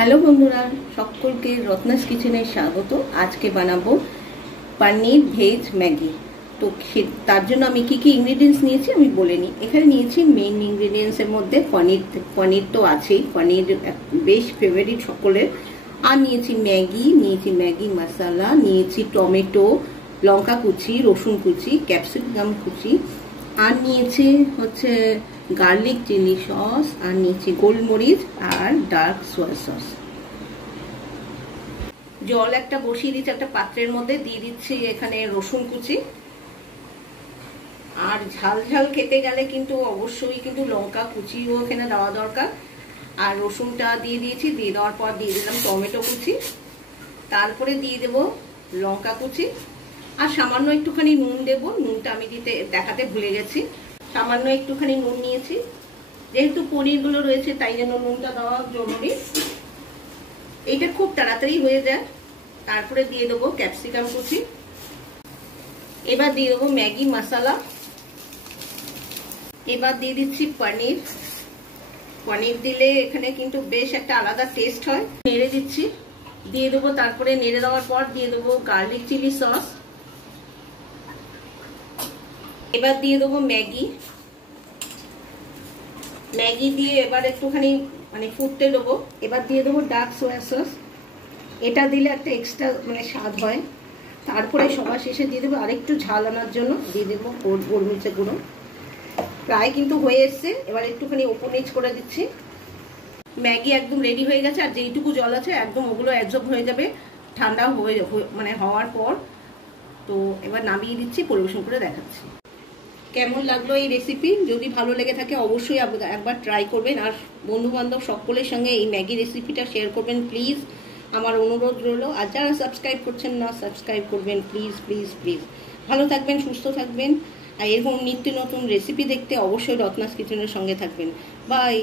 Hello বন্ধুরা, সকলকে রত্নাস কিচেনে স্বাগত। আজকে বানাবো পনির ভেজ ম্যাগি। তো তার জন্য আমি কি কি ইনগ্রেডিয়েন্টস নিয়েছি আমি বলে নিই। এখানে নিয়েছি মেইন ইনগ্রেডিয়েন্টসের মধ্যে পনির তো আছেই, পনির বেশ ফেভারিট সকলের। আর নিয়েছি ম্যাগি মশলা, নিয়েছি টমেটো, লঙ্কা কুচি, রসুন কুচি, ক্যাপসিকাম কুচি, আর নিয়েছি হচ্ছে গার্লিক চিলি সস, আর নিয়েছি গোলমরিচ আর ডার্ক সোয়া সস। জল একটা বসিয়ে দিচ্ছি, একটা পাত্রের মধ্যে দিয়ে দিচ্ছি এখানে রসুন কুচি। আর ঝাল ঝাল খেতে গেলে কিন্তু অবশ্যই কিন্তু লঙ্কা কুচিও এখানে দেওয়া দরকার। আর রসুনটা দিয়ে দিয়েছি, দিয়ে দেওয়ার পর দিয়ে দিলাম টমেটো কুচি, তারপরে দিয়ে দেব লঙ্কা কুচি, আর সামান্য একটুখানি নুন দেব। নুনটা আমি দেখাতে ভুলে গেছি। সামান্য একটুখানি নুন নিয়েছি, যেহেতু পনিরগুলো রয়েছে তাই জন্য নুনটা দেওয়া জরুরি। এইটা খুব তাড়াতাড়ি হয়ে যায়। তারপরে দিয়ে দেবো ক্যাপসিকাম কুচি, এবার দিয়ে দেবো ম্যাগি মশলা, এবার দিয়ে দিচ্ছি পনির দিলে এখানে কিন্তু বেশ একটা আলাদা টেস্ট হয়। নেড়ে দিচ্ছি, দিয়ে দেবো। তারপরে নেড়ে দেওয়ার পর দিয়ে দেবো গার্লিক চিলি সস, এবার দিয়ে দেবো ম্যাগি দিয়ে এবার একটুখানি ফুটতে দেবো। এবার দিয়ে দেবো ডার্ক সোয়া সস, এটা দিলে একটা এক্সট্রা স্বাদ হয়। তারপরে সবার শেষে দিয়ে দেবো আরেকটু ঝাল আনার জন্য দিয়ে দেবো গোলমরিচের গুঁড়ো। প্রায় কিন্তু হয়ে এসছে, এবার একটুখানি ওপর নিচ করে দিচ্ছি। ম্যাগি একদম রেডি হয়ে গেছে, আর যেইটুকু জল আছে একদম ওগুলো অ্যাবজর্ব হয়ে যাবে ঠান্ডা হওয়ার পর। তো এবার নামিয়ে দিচ্ছি, পরিবেশন করে দেখাচ্ছি। কেমন লাগলো এই রেসিপি? যদি ভালো লেগে থাকে অবশ্যই একবার ট্রাই করবেন, আর বন্ধু বান্ধব সকলের সঙ্গে এই ম্যাগি রেসিপিটা শেয়ার করবেন প্লিজ, আমার অনুরোধ রইল। আর যারা সাবস্ক্রাইব করছেন না, সাবস্ক্রাইব করবেন প্লিজ প্লিজ প্লিজ। ভালো থাকবেন, সুস্থ থাকবেন, আর এরকম নিত্য নতুন রেসিপি দেখতে অবশ্যই রত্নাস কিচেনের সঙ্গে থাকবেন। বাই।